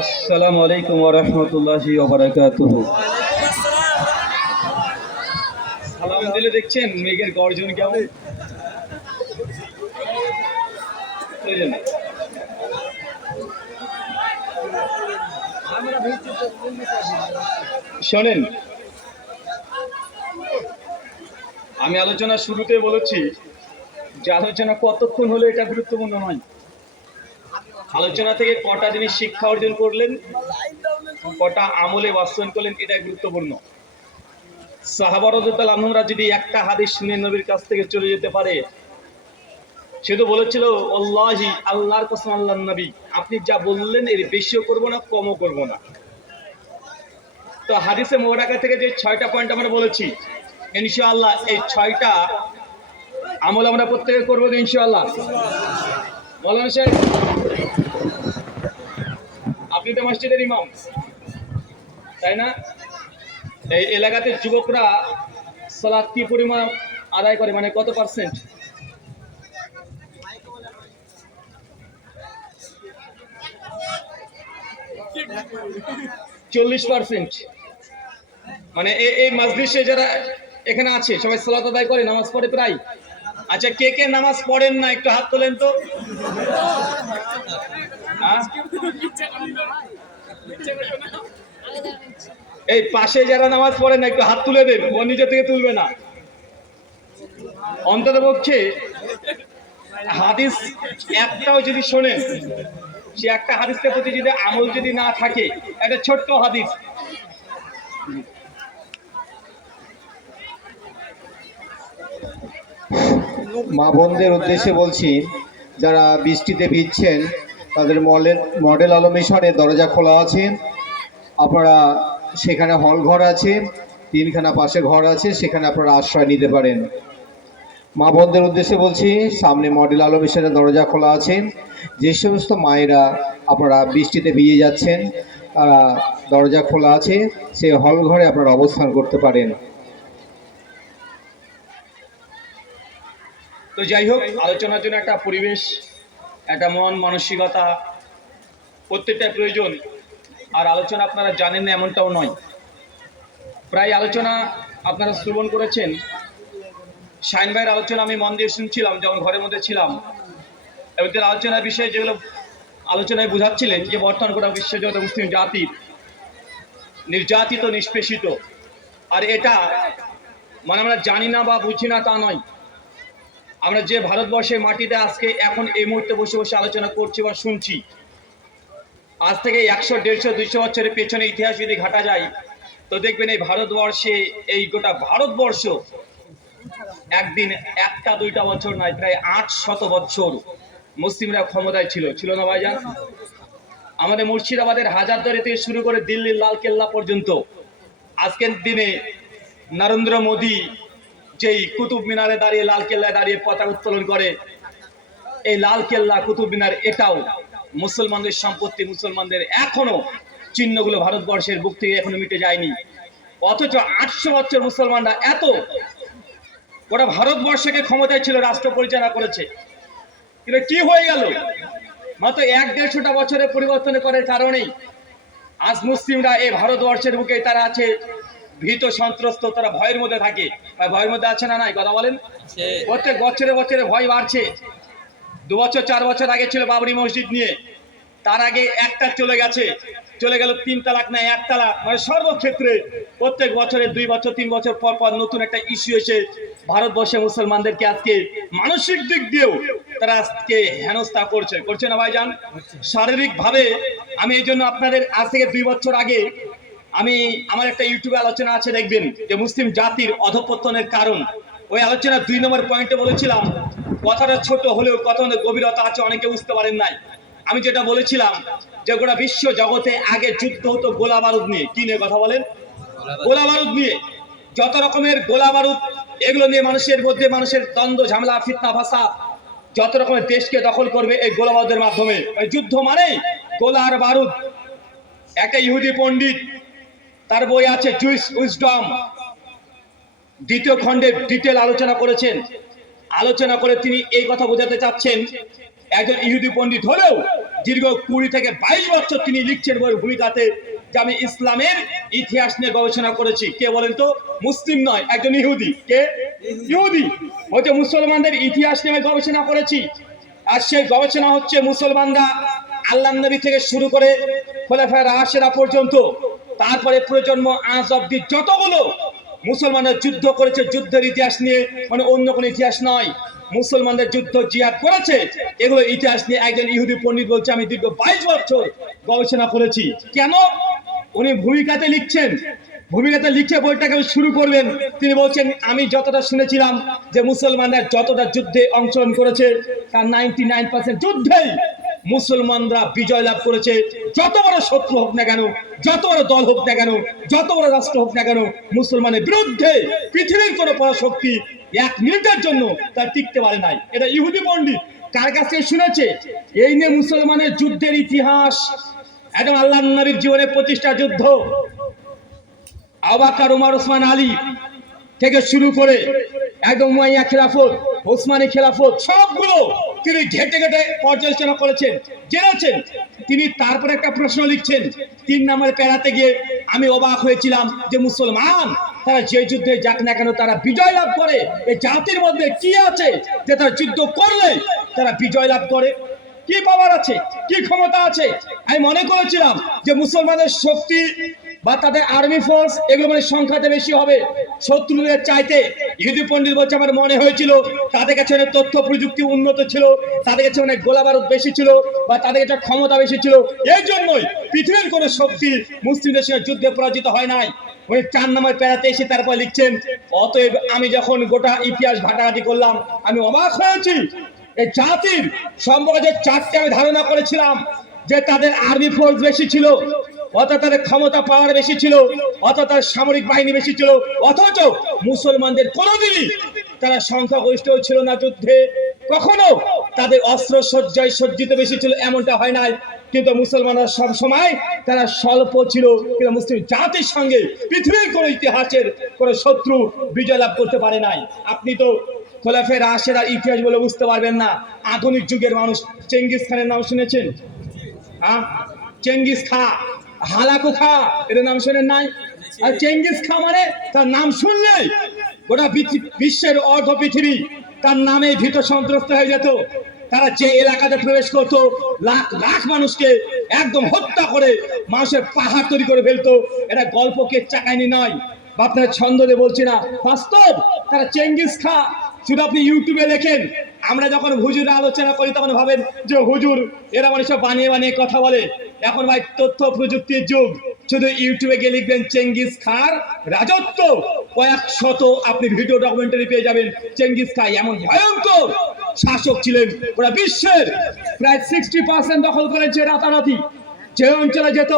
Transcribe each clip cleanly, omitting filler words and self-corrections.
আসসালামু আলাইকুম ওয়া রাহমাতুল্লাহি ওয়া বারাকাতুহু। সালাম দিলে দেখছেন মেঘের গর্জন কেমন। শোনেন, আমি আলোচনা শুরুতে বলেছি যে আলোচনা কতক্ষণ হলে এটা গুরুত্বপূর্ণ নয়। আলোচনা থেকে কটা জিনিস শিক্ষা অর্জন করলেন, কটা আমলে বাস্তবায়ন করলেন, এটা গুরুত্বপূর্ণ। সাহাবা রাদিয়াল্লাহু আনহুরা যদি একটা হাদিস শুনে নবীর কাছ থেকে চলে যেতে পারে, সে তো বলেছিল আল্লাহি, আল্লাহর কসম আল্লাহর নবী, আপনি যা বললেন এর বেশিও করব না কমও করব না। তো হাদিসে মুবারাকা থেকে যে 6টা পয়েন্ট আমরা বলেছি, ইনশাআল্লাহ এই 6টা আমল আমরা প্রত্যেকে করব ইনশাআল্লাহ। মাওলানা সাহেব, আপনি তো মসজিদের ইমাম, তাই না? এই এলাকাতে যুবকরা সালাত কি পরিমাণ আদায় করে, মানে কত পার্সেন্ট? চল্লিশ পার্সেন্ট। মানে এই মাজলিসে যারা এখানে আছে সবাই সালাত আদায় করে, নামাজ পড়ে প্রায়। আচ্ছা, কে কে নামাজ পড়েন না একটু হাত তোলেন তো। এই পাশে যারা নামাজ পড়েন না একটু হাত তুলে দেন, ও নিজে থেকে তুলবে না। অন্ততপক্ষে হাদিস একটাও যদি শোনেন, সে একটা হাদিসের প্রতি যদি আমল যদি না থাকে, একটা ছোট্ট হাদিস, মা বোনদের উদ্দেশ্যে বলছি, যারা বৃষ্টিতে ভিজছেন তাদের মডেল আলো মিশনের দরজা খোলা আছে। আপনারা সেখানে হল ঘর আছে, 3খানা পাশে ঘর আছে, সেখানে আপনারা আশ্রয় নিতে পারেন। মা বোনদের উদ্দেশ্যে বলছি, সামনে মডেল আলো মিশনের দরজা খোলা আছে। যে সমস্ত মায়েরা আপনারা বৃষ্টিতে ভিজে যাচ্ছেন, তারা দরজা খোলা আছে, সেই হল ঘরে আপনারা অবস্থান করতে পারেন। তো যাই হোক, আলোচনার জন্য একটা পরিবেশ, একটা মন মানসিকতা প্রত্যেকটা প্রয়োজন। আর আলোচনা আপনারা জানেন না এমনটাও নয়, প্রায় আলোচনা আপনারা শ্রবণ করেছেন। শাইন ভাইয়ের আলোচনা আমি মন দিয়ে শুনছিলাম যখন ঘরের মধ্যে ছিলাম, এবং তার আলোচনার বিষয়ে যেগুলো আলোচনায় বোঝাচ্ছিলেন যে বর্তমান গোটা বিশ্বজগৎ মুসলিম জাতির নির্যাতিত, নিষ্পেষিত। আর এটা মানে আমরা জানি না বা বুঝি না তা নয়, আমরা যে ভারতবর্ষের মাটিতে আজকে এখন এই মুহূর্তে বসে বসে আলোচনা করছি বা শুনছি, আজ থেকে 100, 150, 200 বছরের পেছনে ইতিহাস যদি ঘাটা যায়, তো দেখবেন এই ভারতবর্ষে, এই গোটা ভারতবর্ষ একদিন 1টা 2টা বছর নয়, প্রায় 800 বছর মুসলিমরা ক্ষমতায় ছিল না ভাইজান? আমাদের মুর্শিদাবাদের হাজারদুয়ারি থেকে শুরু করে দিল্লির লাল কেল্লা পর্যন্ত, আজকের দিনে নরেন্দ্র মোদী যেই কুতুব মিনারে দাঁড়িয়ে, লাল কেল্লায় দাঁড়িয়ে পতাকা উত্তোলন করে, এই লাল কেল্লা, কুতুব মিনার, এটাও মুসলমানদের সম্পত্তি। মুসলমানদের এখনো চিহ্নগুলো ভারতবর্ষের বুক থেকে এখনো মিটে যায়নি। অথচ 800 বছর মুসলমানরা এত গোটা ভারতবর্ষকে ক্ষমতায় ছিল, রাষ্ট্র পরিচালনা করেছে। কিন্তু কি হয়ে গেল? মাত্র 100-150টা বছরের পরিবর্তন করার কারণেই আজ মুসলিমরা এই ভারতবর্ষের বুকে তারা আছে ভীত, সন্ত্রস্ত, তারা ভয়ের মধ্যে থাকে। ভয়ের মধ্যে আছে না নাই, কথা বলেন? প্রত্যেক বছরে বছরে ভয় বাড়ছে। 2 বছর 4 বছর আগে ছিল বাবরি মসজিদ নিয়ে, তার আগে একটা চলে গেল 3 তালাক না 1 তালাক। মানে সর্বক্ষেত্রে প্রত্যেক বছরে 2 বছর 3 বছর পর পর নতুন একটা ইস্যু এসে ভারতবর্ষে মুসলমানদেরকে আজকে মানসিক দিক দিয়েও তারা আজকে হেনস্থা করছে না ভাইজান? শারীরিকভাবে। আমি এই জন্য আপনাদের আজ থেকে 2 বছর আগে আমার একটা ইউটিউবে আলোচনা আছে, দেখবেন যে মুসলিম জাতির অধঃপতনের কারণ। ওই আলোচনা 2 নম্বর পয়েন্টে বলেছিলাম, কথাটা ছোট হলেও কথার গভীরতা আছে, অনেকে বুঝতে পারেন নাই। আমি যেটা বলেছিলাম যে গোটা বিশ্ব জগতে আগে যুদ্ধ হতো গোলা বারুদ নিয়ে। কি নিয়ে কথা বলেন? গোলা বারুদ নিয়ে। যত রকমের গোলা বারুদ, এগুলো নিয়ে মানুষের মধ্যে মানুষের দ্বন্দ্ব, ঝামেলা, ফিতনা, ফাসাদ, যত রকমের দেশকে দখল করবে এই গোলা বারুদের মাধ্যমে। যুদ্ধ মানে গোলা আর বারুদ। একটা ইহুদি পণ্ডিত, তার বই আছে জুইস উইজডম, দ্বিতীয় খণ্ডে ডিটেল আলোচনা করেছেন। আলোচনা করে তিনি এই কথা বোঝাতে চাচ্ছেন, একজন ইহুদি পণ্ডিত হলেও দীর্ঘ 20 থেকে 22 বছর তিনি লিখছেন বইয়ের ভূমিকাতে যে আমি ইসলামের ইতিহাস নিয়ে গবেষণা করেছি। কে বলেন তো? মুসলিম নয়, একজন ইহুদি। কে? ইহুদি। হচ্ছে মুসলমানদের ইতিহাস নিয়ে গবেষণা করেছি। আর সেই গবেষণা হচ্ছে মুসলমানরা আল্লাহ নবী থেকে শুরু করে খোলাফায়ে রাশিদা পর্যন্ত, তারপরে প্রজন্ম আজ অব্দি যতগুলো মুসলমানরা যুদ্ধ করেছে, যুদ্ধের ইতিহাস নিয়ে, মানে অন্য কোনো ইতিহাস নয়। মুসলমানদের যুদ্ধ জিহাদ করেছে, এগুলো ইতিহাস নিয়ে একজন ইহুদি পণ্ডিত বলছে আমি দীর্ঘ 22 বছর গবেষণা করেছি। কেন? উনি ভূমিকাতে লিখছেন, ভূমিকাতে লিখে বইটাকে শুরু করবেন। তিনি বলছেন আমি যতটা শুনেছিলাম যে মুসলমানরা যতটা যুদ্ধে অংশগ্রহণ করেছে তার 99% যুদ্ধেই মুসলমানরা বিজয় লাভ করেছে। যত বড় শত্রু হোক না কেন, যত বড় দল হোক না কেন, যত বড় রাষ্ট্র হোক না কেন, মুসলমানের বিরুদ্ধে পৃথিবীর কোনো পরাশক্তি 1 মিনিটের জন্য তার টিকতে পারে নাই। এটা ইহুদি পণ্ডিত কার কাছে শুনেছে? এই নিয়ে মুসলমানের যুদ্ধের ইতিহাস, একদম আল্লাহ নবীর জীবনে 25টা যুদ্ধ, আবু বকর, উমর, ওসমান, আলী থেকে শুরু করে একদম উমাইয়া খেলাফত, ওসমানী খেলাফত, সবগুলো তিনি ঘেটে ঘেটে পর্যালোচনা করেছেন, জেনেছেন। তিনি তারপরে একটা প্রশ্ন লিখছেন 3 নম্বরে প্যারাতে গিয়ে, আমি অবাক হয়েছিলাম যে মুসলমান তারা যে যুদ্ধে যাক না কেন তারা বিজয় লাভ করে। এই জাতির মধ্যে কি আছে যে তারা যুদ্ধ করলে তারা বিজয় লাভ করে? কি পাওয়ার আছে, কি ক্ষমতা আছে? আমি মনে করেছিলাম যে মুসলমানের শক্তি বা তাদের আর্মি ফোর্স এগুলো মানে সংখ্যাতে বেশি হবে শত্রুদের চাইতে। ইহুদি পণ্ডিত বলছে আমার মনে হয়েছিল তাদের কাছে অনেক তথ্য প্রযুক্তি উন্নত ছিল, তাদের কাছে অনেক গোলা বারুদ বেশি ছিল, বা তাদের কাছে ক্ষমতা বেশি ছিল। এই জন্যই পৃথিবীর কোনো শক্তি মুসলিমদের সঙ্গে যুদ্ধে পরাজিত হয় নাই। উনি 4 নম্বর প্যারাতে এসে তারপর লিখছেন, অতএব আমি যখন গোটা ইতিহাস ঘাটাঘাটি করলাম আমি অবাক হয়েছি। এই জাতির সম্পর্কে যে 4টে আমি ধারণা করেছিলাম যে তাদের আর্মি ফোর্স বেশি ছিল, অর্থাৎ তাদের ক্ষমতা পাওয়ার বেশি ছিল, অর্থাৎ তার সামরিক বাহিনী বেশি ছিল, অথচ মুসলমানদের কোনোদিনই তারা সংখ্যাগরিষ্ঠ ছিল না যুদ্ধে। কখনো তাদের অস্ত্র সজ্জায় সজ্জিত বেশি ছিল এমনটা হয় নাই, কিন্তু মুসলমানরা সব সময় তারা স্বল্প ছিল। কিন্তু মুসলিম জাতির সঙ্গে পৃথিবীর কোনো ইতিহাসের কোনো শত্রু বিজয় লাভ করতে পারে নাই। আপনি তো খোলাফায়ে রাশিদার ইতিহাস বলে বুঝতে পারবেন না। আধুনিক যুগের মানুষ চেঙ্গিস খানের নাম শুনেছেন? হ্যাঁ, চেঙ্গিস খা, হালাকু খা, এর নাম শোনেন নাই? আর চেঙ্গিস খা মানে তার নাম শুনলেই গোটা বিশ্বের অর্ধ পৃথিবী তার নামে ভীত সন্ত্রস্ত হয়ে যেত। তারা যে এলাকাতে প্রবেশ করতো লাখ লাখ মানুষকে একদম হত্যা করে মানুষের পাহাড় তৈরি করে ফেলতো। এটা গল্পকে চাকাইনি নয় বা আপনার ছন্দ দিয়ে বলছি না, বাস্তব। তারা চেঙ্গিস খা। শুধু আপনি ইউটিউবে লেখেন, আমরা যখন হুজুর আলোচনা করি তখন ভাবেন যে হুজুর এরা মানে সব বানিয়ে বানিয়ে কথা বলে। এখন ভাই তথ্য প্রযুক্তির যুগ, শুধু ইউটিউবে গিয়ে লিখবেন চেঙ্গিস খার রাজত্ব, কয়েক শত আপনি ভিডিও ডকুমেন্টারি পেয়ে যাবেন। চেঙ্গিস খা এমন ভয়ঙ্কর শাসক ছিলেন, ওরা বিশ্বের প্রায় 60% দখল করেছে রাতারাতি। যে অঞ্চলে যেত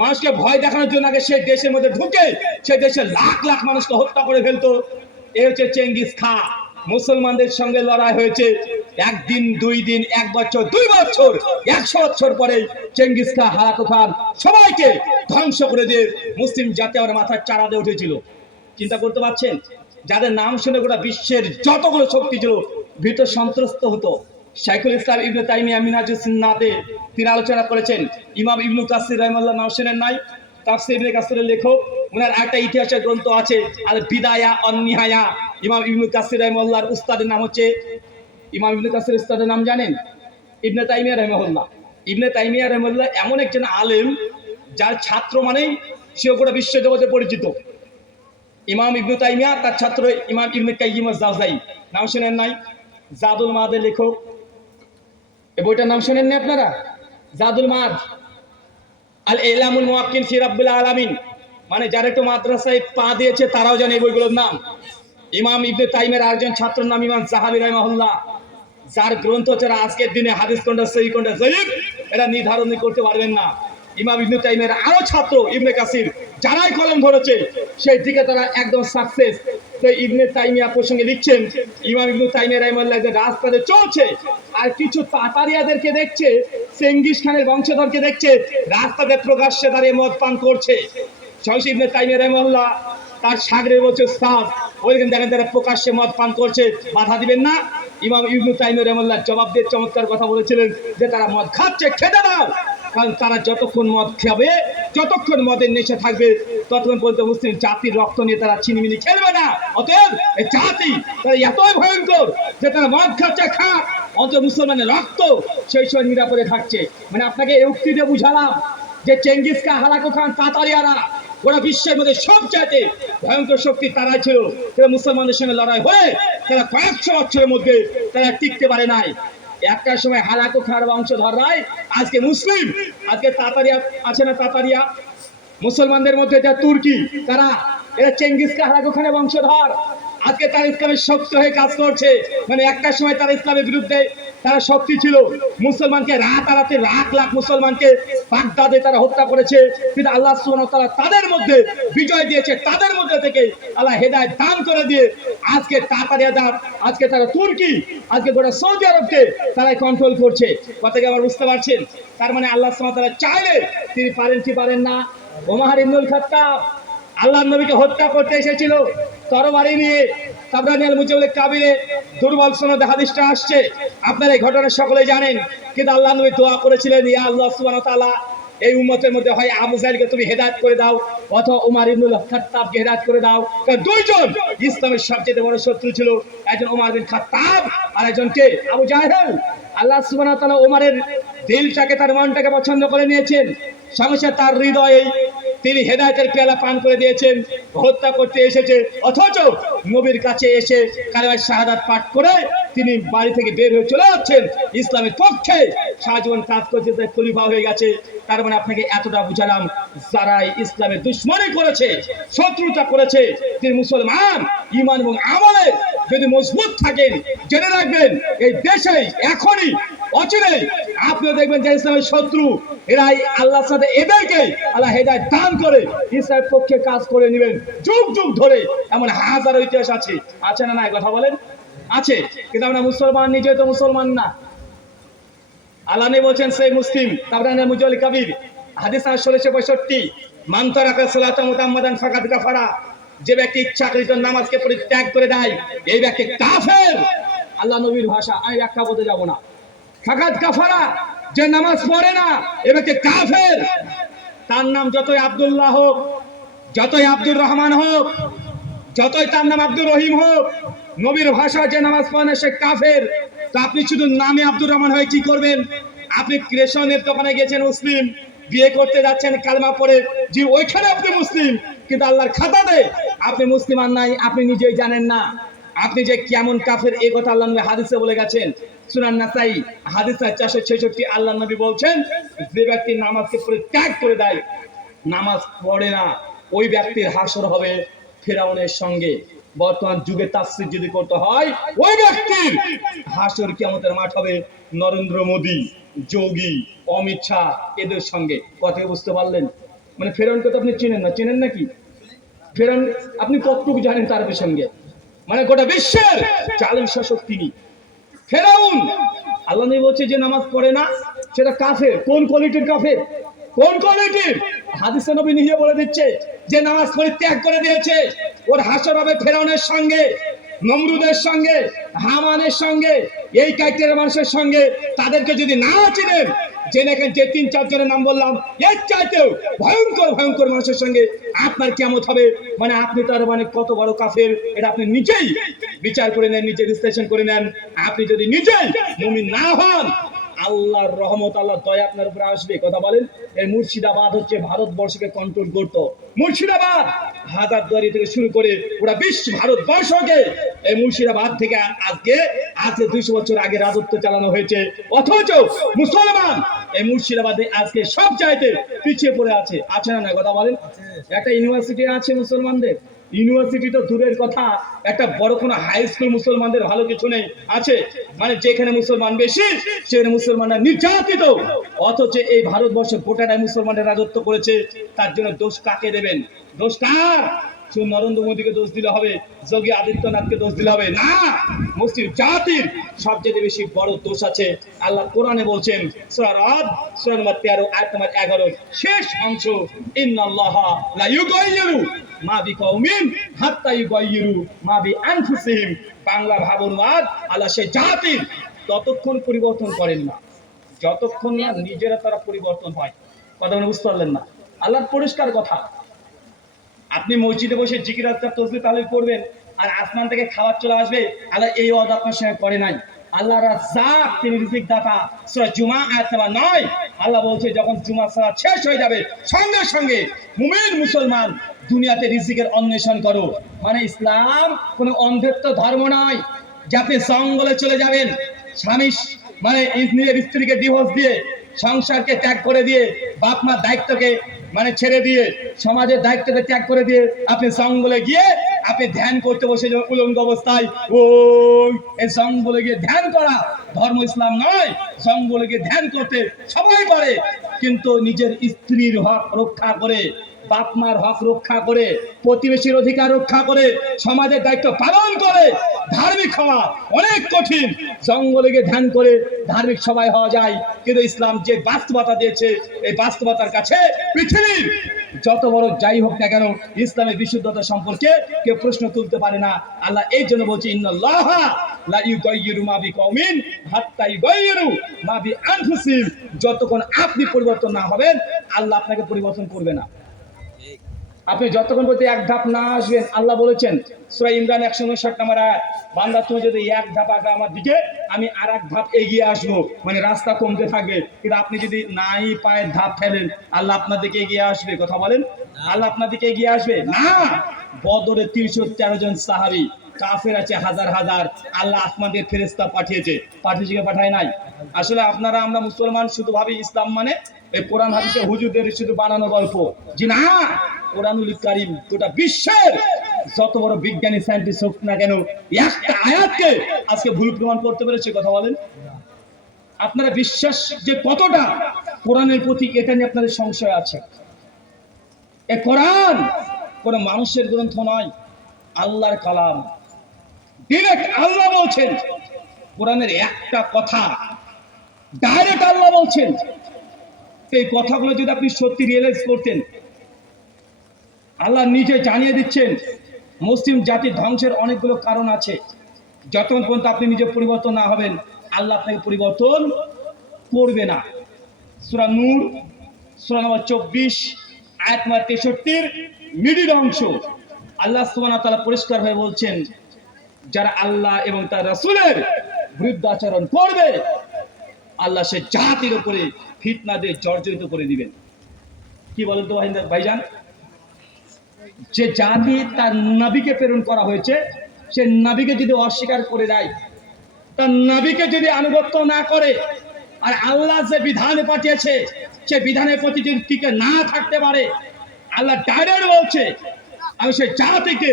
মানুষকে ভয় দেখানোর জন্য আগে সেই দেশের মধ্যে ঢুকে সেই দেশের লাখ লাখ মানুষকে হত্যা করে ফেলতো। এ হচ্ছে চেঙ্গিস খা। মুসলমানদের সঙ্গে লড়াই হয়েছে 1 দিন 2 দিন 1 বছর 2 বছর 100 বছর পরে চেঙ্গিস খা, হালাকু খান সবাইকে ধ্বংস করে দিয়ে মুসলিম জাতি আমার মাথার চারা দিয়ে উঠেছিল। চিন্তা করতে পারছেন? যাদের নাম শুনে গোটা বিশ্বের যতগুলো শক্তি ছিল ভীত সন্ত্রস্ত হতো। শাইখুল ইসলাম ইবনে তাইমিয়া মিনহাজুস সুন্নাতে তিনি আলোচনা করেছেন। ইমাম ইবনে কাসির রাহিমাহুল্লাহ নাম শুনেন নাই? তাফসীর ইবনে কাসিরের লেখক, ওনার একটা ইতিহাসের গ্রন্থ আছে আল বিদায়া ওয়ান নিহায়া। ইমাম ইবনে কাসির রাহিমাহুল্লাহর উস্তাদের নাম হচ্ছে, ইমাম ইবনে কাসিরের উস্তাদের নাম জানেন? ইবনে তাইমিয়া রাহিমাহুল্লাহ। ইবনে তাইমিয়া রাহিমাহুল্লাহ এমন একজন আলেম যার ছাত্র মানেই সে গোটা বিশ্ব জগতে পরিচিত। ইমাম ইবনে তাইমিয়া, তার ছাত্র ইমাম ইবনে কাইয়িম আজ-জাওজাই, নাম শুনেন নাই? জাদুল মাদের লেখক। এই বইটার নাম শুনেননি আপনারা? জাদুল মাদ, আল ইলামুল মুওয়াক্কিন ফি রাব্বিল আলামিন, মানে যারা একটু মাদ্রাসায় পা দিয়েছে তারাও জানে এই বইগুলোর নাম। ইমাম ইবনে তাইমিয়ার আরেকজন ছাত্রের নাম ইমাম যাহাবি রাহিমাহুল্লাহ, যার গ্রন্থ ছাড়া আজকের দিনে হাদিস কোনটা সহিহ কোনটা জয়ীফ এটা নির্ধারণ করতে পারবেন না। ইমাম ইবনে তাইমিয়ার আরো ছাত্র ইবনে কাসির যারাই কলম ধরেছে সেই দিকে তারা একদম সাকসেস। তো ইবনে তাইমিয়া প্রসঙ্গে লিখছেন, ইমাম ইবনে তাইমিয়া রাহিমাহুল্লাহ যে রাজপথে চলছে আর কিছু তাতারিয়াদেরকে দেখছে, চেঙ্গিস খানের বংশধরকে দেখছে রাস্তাতে প্রকাশ্যে দাঁড়িয়ে মদ পান করছে। শহীদ ইবনে তাইমিয়া রাহিমাহুল্লাহ তার সাগরে বলছে উস্তাদ, ওইখানে দেখেন তারা প্রকাশ্যে মদ পান করছে, বাধা দিবেন না? ইমাম ইবনে তাইমিয়া রাহিমাহুল্লাহ জবাব দিয়ে চমৎকার কথা বলেছিলেন যে তারা মদ খাচ্ছে, খেতে দাও। কারণ তারা যতক্ষণ মদ খাবে, যতক্ষণ মদের নেশা থাকবে, ততক্ষণ পর্যন্ত মুসলিম জাতির রক্ত নিয়ে তারা ছিনিমিনি খেলবে না। অতএব এই জাতি তারা এতই ভয়ঙ্কর যে তারা মদ খাচ্ছে, খাক, অন্তত মুসলমানের রক্ত সেই সময় নিরাপদে থাকছে। মানে আপনাকে এই উক্তি দিয়ে বুঝালাম যে চেঙ্গিস খান, হালাকু খান, তাতারিয়ারা গোটা বিশ্বের মধ্যে সবচাইতে ভয়ঙ্কর শক্তি তারাই ছিল। তারা মুসলমানদের সঙ্গে লড়াই হয়ে তারা কয়েকশো বছরের মধ্যে তারা টিকতে পারে নাই। একটা সময় হালাকু খান বংশধররাই আজকে মুসলিম, আজকে তাতারিয়া আছে না, তাতারিয়া মুসলমানদের মধ্যে যা তুর্কি, তারা এরা চেঙ্গিস খান হালাকু খানের বংশধর। আজকে তারা ইসলামের শক্তি হয়ে কাজ করছে। মানে একটা সময় তারা ইসলামের বিরুদ্ধে তারা শক্তি ছিল, মুসলমানকে রাতারাতি লাখ লাখ মুসলমানকে বাগদাদে তারা হত্যা করেছে। কিন্তু আল্লাহ সুবহানাহু ওয়া তাআলা তাদের মধ্যে বিজয় দিয়েছে, তাদের মধ্যে থেকে আল্লাহ হেদায়েত দান করে দিয়ে আজকে তাতারিয়াদা, আজকে তারা তুর্কি, আজকে গোটা সৌদি আরবকে তারাই কন্ট্রোল করছে। কথা কি আবার বুঝতে পারছেন? তার মানে আল্লাহ সুবহানাহু ওয়া তাআলা চাইলে তিনি পারেন কি পারেন না? ওমর ইবনুল খাত্তাব আল্লাহর নবীকে হত্যা করতে এসেছিল তরবারি নিয়ে, তাবরানী আল মুজাল্লিদ কাবিরে দুর্বল সনদে হাদিসটা আসছে, আপনারা এই ঘটনা সকলে জানেন। কিন্তু আল্লাহ নবী দোয়া করেছিলেন, ইয়া আল্লাহ সুবহানাহু ওয়া তাআলা, এই উম্মতের মধ্যে হয় আবু জাহেলকে তুমি হেদায়েত করে দাও অথবা ওমর ইবনুল খাত্তাবকে হেদায়েত করে দাও। কারণ দুইজন ইসলামের সবচেয়ে বড় শত্রু ছিল, একজন ওমর বিন খাত্তাব আর একজন কে, আবু জাহেল। আল্লাহ সুবহানাহু ওয়া তাআলা ওমরের দিলটাকে, তার মনটাকে পছন্দ করে নিয়েছেন, সমস্যা তার হৃদয়ে তিনি হেদায়েতের পেয়ালা পান করে দিয়েছেন, হত্যা করতে এসেছে। অথচ নবীর কাছে এসে কালেমা শাহাদাত পাঠ করে তিনি বাড়ি থেকে বের হয়ে চলে যাচ্ছেন ইসলামের পক্ষে, সারা জীবন কাজ করতে খলিফা হয়ে গেছে। তার মানে আপনাকে এতটা বুঝালাম, যারা ইসলামের দুশমনি করেছে, শত্রুতা করেছে, তিনি মুসলমান ঈমান এবং আমলে যদি মজবুত থাকেন, জেনে রাখবেন এই দেশে এখনই অচিরেই আপনিও দেখবেন যে ইসলামের শত্রু এরাই আল্লাহর সাথে এদেরকে আল্লাহ হেদায়েত দান করে ইসলামের পক্ষে কাজ করে নেবেন যুগ যুগ ধরে। এমন হাজারো ইতিহাস আছে, আছে না? না কথা বলেন, আছে। কিন্তু আমরা মুসলমান, নিজে তো মুসলমান না। আল্লাহ নবী বলছেন সেই মুসলিম, তাবরানী আল মুজাল্লিদ কাবির হাদিস 1665, মান তারাকা সালাতা মুতাম্মাদান ফাকাদ কাফারা, যে ব্যক্তি ইচ্ছাকৃত নামাজকে পরিত্যাগ করে দেয় এই ব্যক্তি কাফের। আল্লাহ নবীর ভাষা, আমি ব্যাখ্যা বলতে যাব না। ফাকাদ কাফারা, যে নামাজ পড়ে না এ ব্যক্তি কাফের। তার নাম যতই আব্দুল্লাহ হোক, যতই আব্দুর রহমান হোক, যতই তার নাম আব্দুর রহিম হোক, নবীর ভাষা যে নামাজ পড়ে না সে কাফের। তো আপনি শুধু নামে আব্দুর রহমান হয়ে কি করবেন? আপনি ক্রেশনের দোকানে গেছেন, মুসলিম, বিয়ে করতে যাচ্ছেন কালমা পড়ে, জি ওইখানে আপনি মুসলিম, কিন্তু আল্লাহর খাতাতে আপনি মুসলিম আর নাই, আপনি নিজেই জানেন না আপনি যে কেমন কাফের। এই কথা আল্লাহ নবী হাদিসে বলে গেছেন, সুনান নাসাই হাদিস 466। আল্লাহ নবী বলছেন, যে ব্যক্তি নামাজকে পরিত্যাগ করে দেয়, নামাজ পড়ে না, ওই ব্যক্তির হাসর হবে ফেরাউনের সঙ্গে। বর্তমান যুগে তাফসীর যদি করতে হয়, ওই ব্যক্তির হাসর কিয়ামতের মাঠ হবে নরেন্দ্র মোদী, যোগী, অমিত শাহ এদের সঙ্গে। কথা বুঝতে পারলেন? মানে ফেরাউনকে তো আপনি চেনেন না, চেনেন নাকি? ফেরাউন আপনি কতটুকু জানেন তার সঙ্গে? মানে গোটা বিশ্বের জালিম শাসক তিনি ফেরাউন। আল্লাহ নবী বলছে যে নামাজ পড়ে না সেটা কাফের। কোন কোয়ালিটির কাফের? কোন কোয়ালিটির? হাদিসে নবী নিজে বলে দিচ্ছে যে নামাজ পরিত্যাগ করে দিয়েছে ওর হাসর হবে ফেরাউনের সঙ্গে, নমরুদের সঙ্গে, হামানের সঙ্গে, এই ক্যারেক্টারের মানুষের সঙ্গে। তাদেরকে যদি না চিনেন, জেনে যে 3-4 জনের নাম বললাম, এর চাইতেও ভয়ঙ্কর ভয়ঙ্কর মানুষের সঙ্গে আপনার কিয়ামত হবে। মানে আপনি তার মানে কত বড় কাফের এটা আপনি নিজেই বিচার করে নেন, নিজে বিশ্লেষণ করে নেন। আপনি যদি নিজেই মুমিন না হন, আল্লাহর রহমত, আল্লাহর দয়া আপনার উপরে আসবে। কথা বলেন, এই মুর্শিদাবাদ হচ্ছে ভারতবর্ষকে কন্ট্রোল করতো। মুর্শিদাবাদ হাজারদুয়ারি থেকে শুরু করে পুরো বিশ্ব ভারতবর্ষকে এই মুর্শিদাবাদ থেকে আজকে 200 বছর আগে রাজত্ব চালানো হয়েছে, অথচ মুসলমান এই মুর্শিদাবাদে আজকে সব চাইতে পিছিয়ে পড়ে আছে না? কথা বলেন। একটা ইউনিভার্সিটি আছে মুসলমানদের, ইউনিভার্সিটি তো দূরের কথা, একটা বড় কোনো হাই স্কুল মুসলমানদের ভালো কিছু নেই, আছে মানে যেখানে মুসলমান বেশি সেখানে মুসলমানরা নির্যাতিত, অথচ এই ভারতবর্ষে গোটাটাই মুসলমানের রাজত্ব করেছে। তার জন্য দোষ কাকে দেবেন? দোষ কার? শুধু নরেন্দ্র মোদীকে দোষ দিলে হবে, যোগী আদিত্যনাথকে দোষ দিলে হবে না। মুসলিম জাতির সবচেয়ে বেশি বড় দোষ আছে। আল্লাহ কোরআনে বলছেন, সূরা রাদ সূরা নম্বর 13 আয়াত নম্বর 11 শেষ অংশ, ইন্নাল্লাহা লা ইউগাইয়িরু মা বিকাউমিন হাত্তা ইউগাইয়িরু মা বিআনফুসিহিম। বাংলা ভাবনবাদ, আল্লাহ সেই জাতির ততক্ষণ পরিবর্তন করেন না যতক্ষণ না নিজেরা তারা পরিবর্তন হয়। কথা মনে বুঝতে পারলেন না? আল্লাহর পরিষ্কার কথা। আপনি মসজিদে বসে জিকির আজকার তসবিহ তাহলিল করবেন আর আসমান থেকে খাবার চলে আসবে, আল্লাহ এই ওয়াদা আপনার সঙ্গে করে নাই। আল্লাহ রাজ্জাক, তিনি রিজিক দাতা। সূরা জুমা আয়াত নম্বর 9 আল্লাহ বলছে, যখন জুমা সালাত শেষ হয়ে যাবে সঙ্গে সঙ্গে মুমিন মুসলমান দুনিয়াতে রিজিকের অন্বেষণ করো। মানে ইসলাম কোনো অন্ধত্ব ধর্ম নয় যে আপনি জঙ্গলে চলে যাবেন, স্বামী মানে নিজের স্ত্রীকে ডিভোর্স দিয়ে, সংসারকে ত্যাগ করে দিয়ে, বাপ মার দায়িত্বকে মানে ছেড়ে দিয়ে, সমাজের দায়িত্বকে ত্যাগ করে দিয়ে আপনি জঙ্গলে গিয়ে আপনি ধ্যান করতে বসে যাবেন উলঙ্গ অবস্থায়। ওই এই জঙ্গলে গিয়ে ধ্যান করা ধর্ম ইসলাম নয়। জঙ্গলে গিয়ে ধ্যান করতে সবাই পারে, কিন্তু নিজের স্ত্রীর হক রক্ষা করে, বাপ মার হক রক্ষা করে, প্রতিবেশীর অধিকার রক্ষা করে, সমাজের দায়িত্ব পালন করে ধার্মিক হওয়া অনেক কঠিন। জঙ্গলে গিয়ে ধ্যান করে ধার্মিক সবাই হওয়া যায়, কিন্তু ইসলাম যে বাস্তবতা দিয়েছে এই বাস্তবতার কাছে পৃথিবীর যত বড় যাই হোক না কেন ইসলামের বিশুদ্ধতা সম্পর্কে কেউ প্রশ্ন তুলতে পারে না। আল্লাহ এই জন্য বলছে, ইন্নাল্লাহা লা ইউগাইয়িরু মা বিকাউমিন হাত্তা ইউগাইয়িরু মা বিআনফুসিহিম। যতক্ষণ আপনি পরিবর্তন না হবেন আল্লাহ আপনাকে পরিবর্তন করবে না। আপনি যতক্ষণ বলতে এক ধাপ না আসবেন, আল্লাহ বলেছেন সূরা ইমরান 159 নম্বর আয়াত, বান্দা তুমি যদি এক ধাপ আগে আমার দিকে, আমি আর এক ধাপ এগিয়ে আসবো, মানে রাস্তা কমতে থাকবে। কিন্তু আপনি যদি নাই পায়ের ধাপ ফেলেন আল্লাহ আপনার দিকে এগিয়ে আসবে? কথা বলেন, আল্লাহ আপনার দিকে এগিয়ে আসবে না। বদরে 313 জন সাহাবী, কাফের আছে হাজার হাজার, আল্লাহ আসমানের ফেরেশতা পাঠিয়েছে কি পাঠায় নাই? আসলে আপনারা আমরা মুসলমান শুধু ভাবি ইসলাম মানে এই কোরআন হাদিসে হুজুরদের শুধু বানানো গল্প। জি না, কোরআনুল কারীম গোটা বিশ্বের যত বড় বিজ্ঞানী সায়েন্টিস্ট হোক না কেন একটা আয়াতকে আজকে ভুল প্রমাণ করতে পেরেছে? কথা বলেন। আপনারা বিশ্বাস যে কতটা কোরআনের প্রতি, এটা নিয়ে আপনাদের সংশয় আছে। এই কোরআন কোন মানুষের গ্রন্থ নয়, আল্লাহর কালাম। ডিরেক্ট আল্লাহ বলছেন, কোরআনের একটা কথা ডাইরেক্ট আল্লাহ বলছেন। এই কথাগুলো যদি আপনি সত্যি রিয়েলাইজ করতেন, আল্লাহ নিজে জানিয়ে দিচ্ছেন মুসলিম জাতির ধ্বংসের অনেকগুলো কারণ আছে। যতক্ষণ পর্যন্ত আপনি নিজে পরিবর্তন না হবেন আল্লাহ আপনাকে পরিবর্তন করবে না। সূরা নূর সূরা নম্বর 24 আয়াত নম্বর 63 মিডিল অংশ আল্লাহ সুবহানাহু ওয়া তাআলা পরিষ্কার হয়ে বলছেন, যারা আল্লাহ এবং তার রাসূলের বিরুদ্ধাচরণ করবে আল্লাহ সে জাতির উপরে ফিতনা দিয়ে জর্জরিত করে দিবেন। কি বলেন তো ভাইজান? যে জাতি তার নবীকে প্রেরণ করা হয়েছে সে নবীকে যদি অস্বীকার করে দেয়, তার নবীকে যদি আনুগত্য না করে, আর আল্লাহ যে বিধানে পাঠিয়েছে সে বিধানের প্রতি যদি টিকে না থাকতে পারে, আল্লাহ ডাইরেক্ট বলছে আমি সেই জাতিকে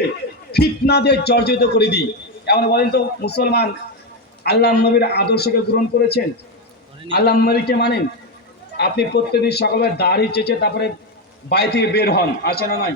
ফিতনা দিয়ে জর্জরিত করে দিই। এমন বলেন তো মুসলমান আল্লাহ নবীর আদর্শকে গ্রহণ করেছেন? আল্লাহ নবীকে মানেন? আপনি প্রত্যেকদিন সকালে দাড়ি চেঁচে তারপরে বাড়ি থেকে বের হন, আছে না নাই?